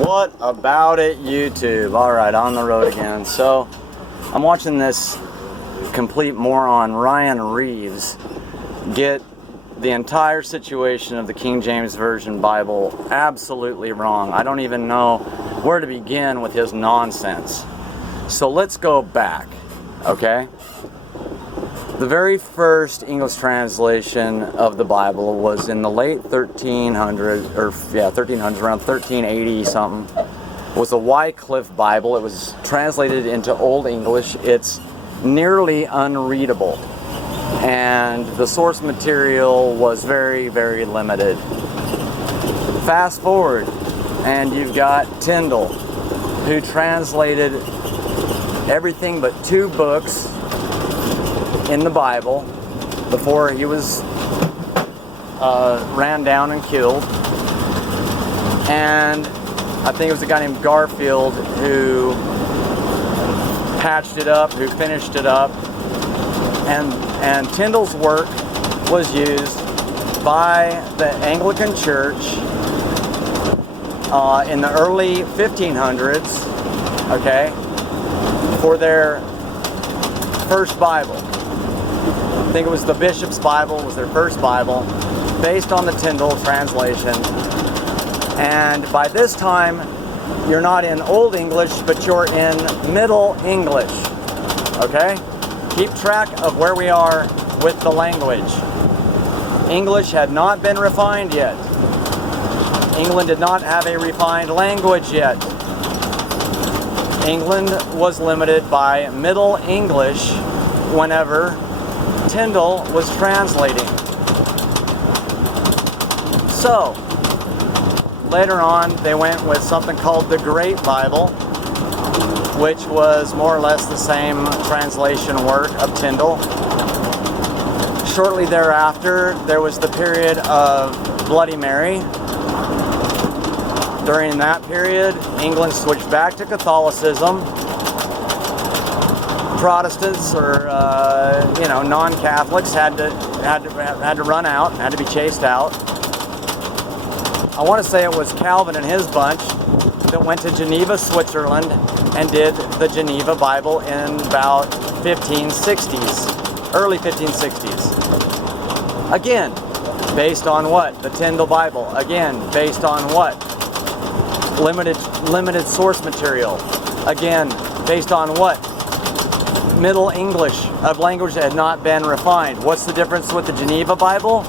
What about it, YouTube? Alright, on the road again. So, I'm watching this complete moron, Ryan Reeves, get the entire situation of the King James Version Bible absolutely wrong. I don't even know where to begin with his nonsense. So let's go back, okay? The very first English translation of the Bible was in the late 1300s, around 1380 something. It was the Wycliffe Bible. It was translated into Old English. It's nearly unreadable, and the source material was very, very limited. Fast forward, and you've got Tyndale, who translated everything but 2 books in the Bible before he was ran down and killed. And I think it was a guy named Garfield who patched it up, who finished it up, and Tyndale's work was used by the Anglican Church in the early 1500s, okay, for their first Bible. I think it was the Bishop's Bible, was their first Bible, based on the Tyndale translation. And by this time, you're not in Old English, but you're in Middle English, okay? Keep track of where we are with the language. English had not been refined yet. England did not have a refined language yet. England was limited by Middle English whenever Tyndale was translating. So, later on, they went with something called the Great Bible, which was more or less the same translation work of Tyndale. Shortly thereafter, there was the period of Bloody Mary. During that period, England switched back to Catholicism. Protestants or non-Catholics had to run out, had to be chased out. I want to say it was Calvin and his bunch that went to Geneva, Switzerland, and did the Geneva Bible in about 1560s, early 1560s. Again, based on what? The Tyndale Bible. Again, based on what? Limited source material. Again, based on what? Middle English, of language that had not been refined. What's the difference with the Geneva Bible?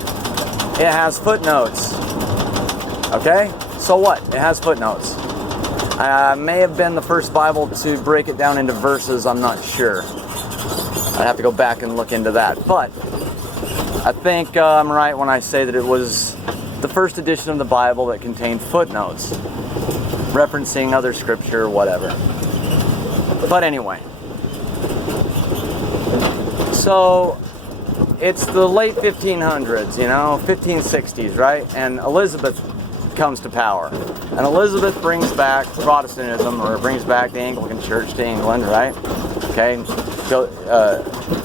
It has footnotes. Okay? So what? It has footnotes. May have been the first Bible to break it down into verses, I'm not sure. I'd have to go back and look into that. But I think I'm right when I say that it was the first edition of the Bible that contained footnotes, referencing other scripture, whatever. But anyway. So, it's the late 1500s, 1560s, right? And Elizabeth comes to power. And Elizabeth brings back Protestantism, or brings back the Anglican Church to England, right? Okay? So,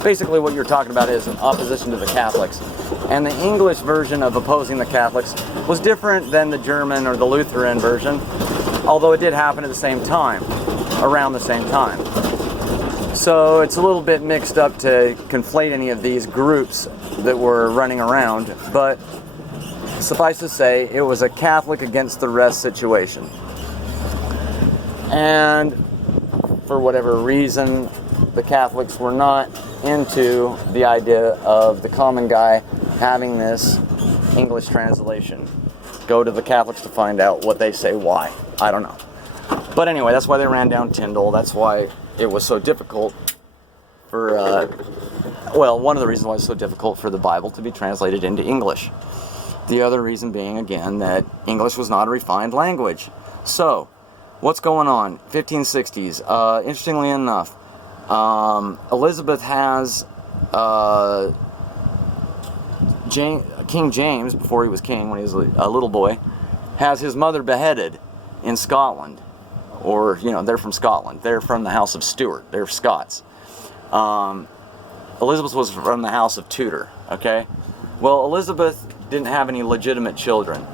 basically what you're talking about is an opposition to the Catholics. And the English version of opposing the Catholics was different than the German or the Lutheran version, although it did happen at the same time, around the same time. So it's a little bit mixed up to conflate any of these groups that were running around, but suffice to say, it was a Catholic against the rest situation. And for whatever reason, the Catholics were not into the idea of the common guy having this English translation. Go to the Catholics to find out what they say why. I don't know. But anyway, that's why they ran down Tyndale. That's why it was so difficult for, one of the reasons why it was so difficult for the Bible to be translated into English. The other reason being, again, that English was not a refined language. So, what's going on? 1560s. Interestingly enough, Elizabeth has King James, before he was king, when he was a little boy, has his mother beheaded in Scotland. Or, they're from Scotland. They're from the House of Stuart. They're Scots. Elizabeth was from the House of Tudor, okay? Well, Elizabeth didn't have any legitimate children.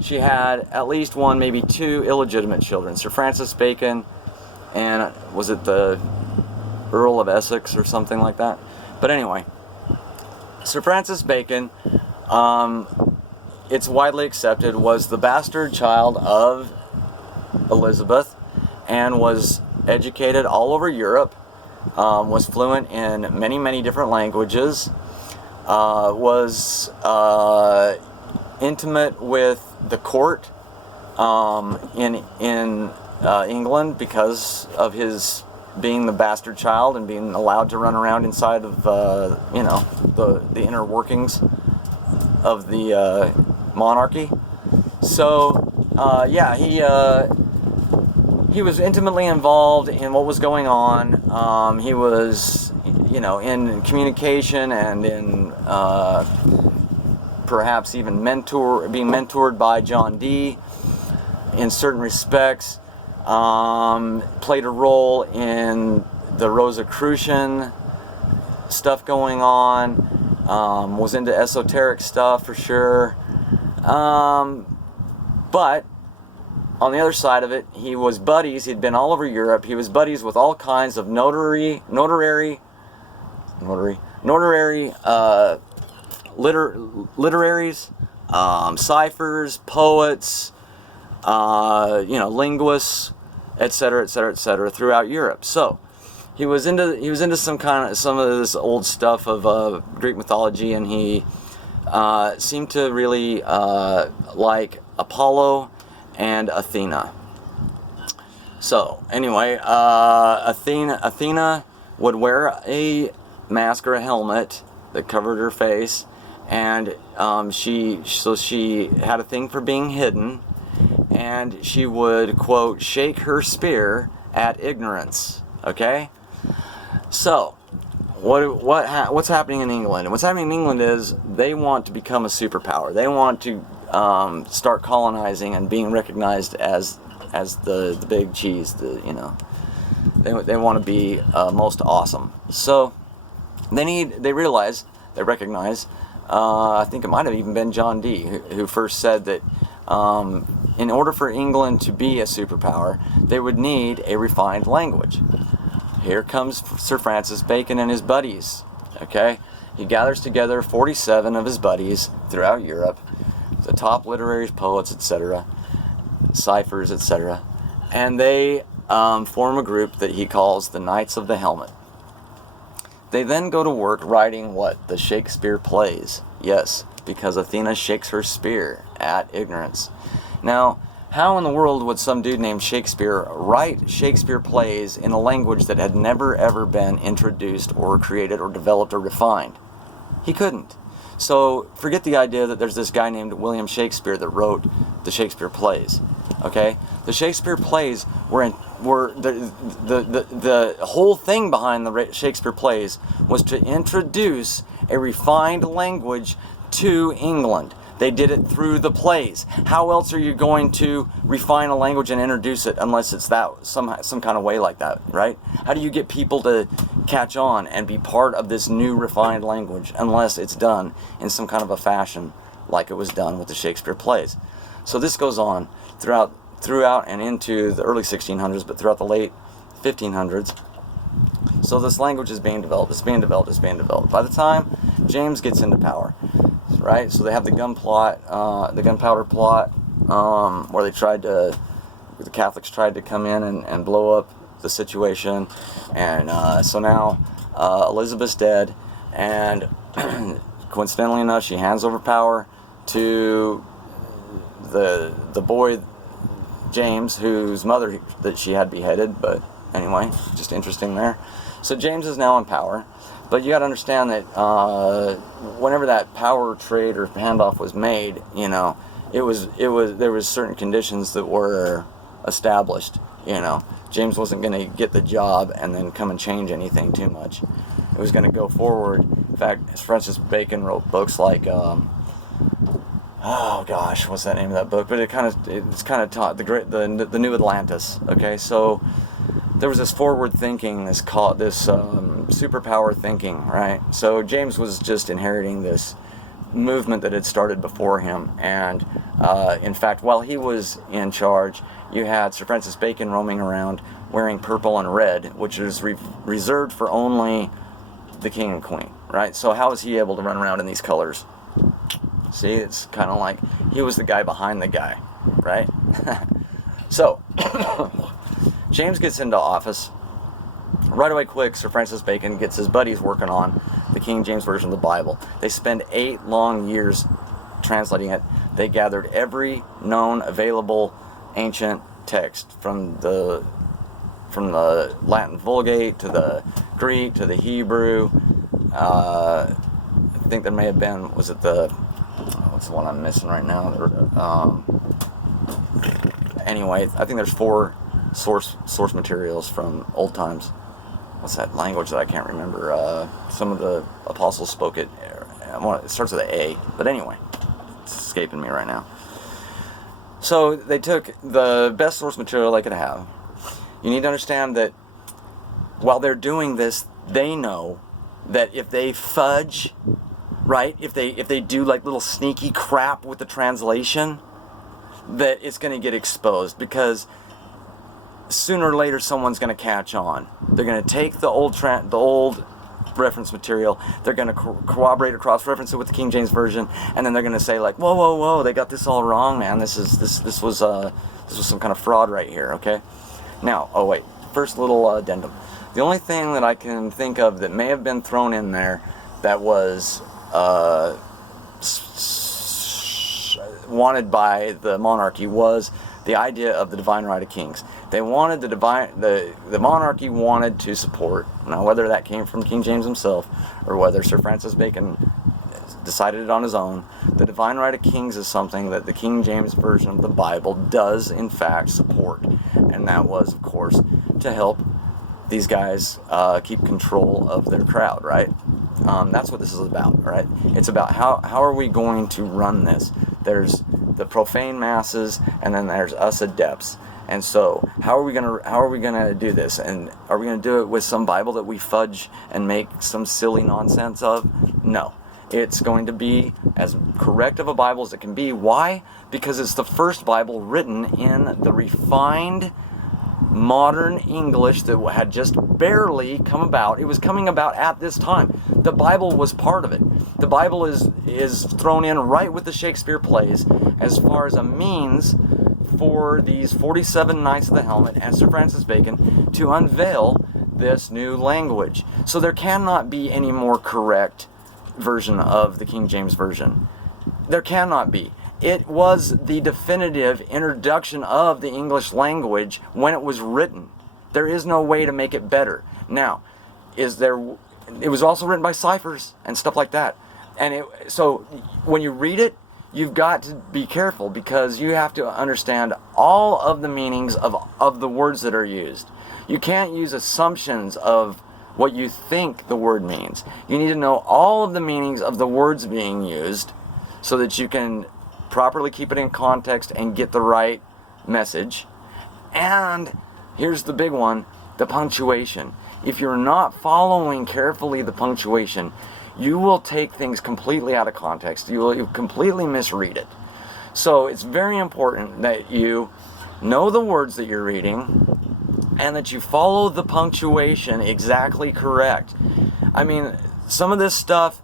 she had at least one, maybe two illegitimate children. Sir Francis Bacon and, was it the Earl of Essex or something like that? But anyway, Sir Francis Bacon, it's widely accepted, was the bastard child of Elizabeth and was educated all over Europe, was fluent in many, many different languages, was intimate with the court in England because of his being the bastard child and being allowed to run around inside of the inner workings of the monarchy. So yeah, he was intimately involved in what was going on. He was, in communication and in perhaps even being mentored by John Dee in certain respects. Played a role in the Rosicrucian stuff going on. Was into esoteric stuff for sure. But on the other side of it, he was buddies. He'd been all over Europe. He was buddies with all kinds of notaries, literaries, ciphers, poets, linguists, etc., etc., etc., throughout Europe. So he was into some of this old stuff of Greek mythology, and he seemed to really like Apollo and Athena. So anyway, Athena would wear a mask or a helmet that covered her face, and she had a thing for being hidden, and she would, quote, shake her spear at ignorance. Okay, so what's happening in England? What's happening in England is they want to become a superpower. They want to start colonizing and being recognized as the big cheese. They want to be most awesome. So they recognize. I think it might have even been John Dee who first said that in order for England to be a superpower, they would need a refined language. Here comes Sir Francis Bacon and his buddies. Okay, he gathers together 47 of his buddies throughout Europe, the top literaries, poets, etc., ciphers, etc., and they form a group that he calls the Knights of the Helmet. They then go to work writing what? The Shakespeare plays. Yes, because Athena shakes her spear at ignorance. Now, how in the world would some dude named Shakespeare write Shakespeare plays in a language that had never ever been introduced or created or developed or refined? He couldn't. So forget the idea that there's this guy named William Shakespeare that wrote the Shakespeare plays. Okay, the Shakespeare plays were the whole thing behind the Shakespeare plays was to introduce a refined language to England. They did it through the plays. How else are you going to refine a language and introduce it unless it's that some kind of way like that, right? How do you get people to catch on and be part of this new refined language unless it's done in some kind of a fashion like it was done with the Shakespeare plays? So this goes on throughout and into the early 1600s, but throughout the late 1500s. So this language is being developed. It's being developed. By the time James gets into power, right? So they have the gunpowder plot, where the Catholics tried to come in and blow up the situation, and so now Elizabeth's dead, and coincidentally enough, she hands over power to the boy James, whose mother that she had beheaded. But anyway, just interesting there. So James is now in power. But you got to understand that whenever that power trade or handoff was made, there was certain conditions that were established. James wasn't going to get the job and then come and change anything too much. It was going to go forward. In fact, Francis Bacon wrote books like, oh gosh, what's that name of that book? But it's kind of taught the New Atlantis. Okay, so there was this forward thinking, this superpower thinking, right? So James was just inheriting this movement that had started before him. And in fact, while he was in charge, you had Sir Francis Bacon roaming around wearing purple and red, which is reserved for only the king and queen, right? So how is he able to run around in these colors? See, it's kind of like he was the guy behind the guy, right? So, James gets into office. Right away, quick, Sir Francis Bacon gets his buddies working on the King James Version of the Bible. They spend 8 long years translating it. They gathered every known available ancient text from the Latin Vulgate to the Greek to the Hebrew. I think there may have been, was it the, what's the one I'm missing right now? Anyway, I think there's 4 source materials from old times. What's that language that I can't remember? Some of the apostles spoke it. It starts with an A, but anyway, it's escaping me right now. So they took the best source material they could have. You need to understand that while they're doing this, they know that if they fudge, right, if they do like little sneaky crap with the translation, that it's going to get exposed, because sooner or later someone's going to catch on. They're going to take the old reference material, they're going to corroborate or cross-reference it with the King James Version, and then they're going to say like, whoa, whoa, whoa, they got this all wrong, man. This was some kind of fraud right here. Okay. Now, oh wait, first little addendum. The only thing that I can think of that may have been thrown in there that was wanted by the monarchy was the idea of the divine right of kings. They wanted the monarchy wanted to support, now whether that came from King James himself or whether Sir Francis Bacon decided it on his own, the divine right of kings is something that the King James Version of the Bible does in fact support. And that was, of course, to help these guys keep control of their crowd, right? That's what this is about, right? It's about how are we going to run this? There's the profane masses, and then there's us adepts. And so, how are we gonna do this? And are we gonna do it with some Bible that we fudge and make some silly nonsense of? No. It's going to be as correct of a Bible as it can be. Why? Because it's the first Bible written in the refined modern English that had just barely come about. It was coming about at this time. The Bible was part of it. The Bible is thrown in right with the Shakespeare plays as far as a means for these 47 Knights of the Helmet and Sir Francis Bacon to unveil this new language. So there cannot be any more correct version of the King James Version. There cannot be. It was the definitive introduction of the English language when it was written. There is no way to make it better. Now, it was also written by ciphers and stuff like that. And so when you read it, you've got to be careful, because you have to understand all of the meanings of the words that are used. You can't use assumptions of what you think the word means. You need to know all of the meanings of the words being used so that you can properly keep it in context and get the right message. And here's the big one, the punctuation. If you're not following carefully the punctuation, you will take things completely out of context. You'll completely misread it. So it's very important that you know the words that you're reading and that you follow the punctuation exactly correct. I mean, some of this stuff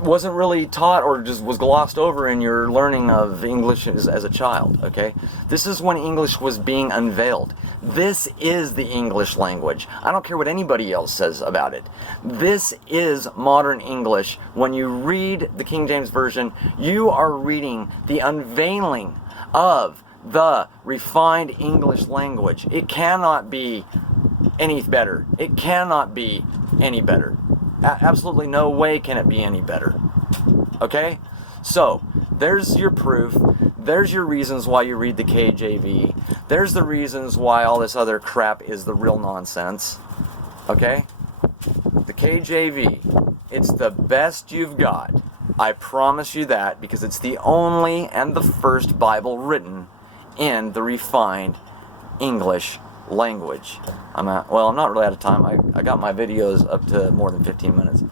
wasn't really taught or just was glossed over in your learning of English as a child, okay? This is when English was being unveiled. This is the English language. I don't care what anybody else says about it. This is modern English. When you read the King James Version, you are reading the unveiling of the refined English language. It cannot be any better. It cannot be any better. Absolutely no way can it be any better. Okay? So, there's your proof. There's your reasons why you read the KJV. There's the reasons why all this other crap is the real nonsense. Okay? The KJV, it's the best you've got. I promise you that, because it's the only and the first Bible written in the refined English language. I'm not really out of time. I got my videos up to more than 15 minutes,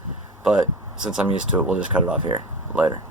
but since I'm used to it, we'll just cut it off here. Later.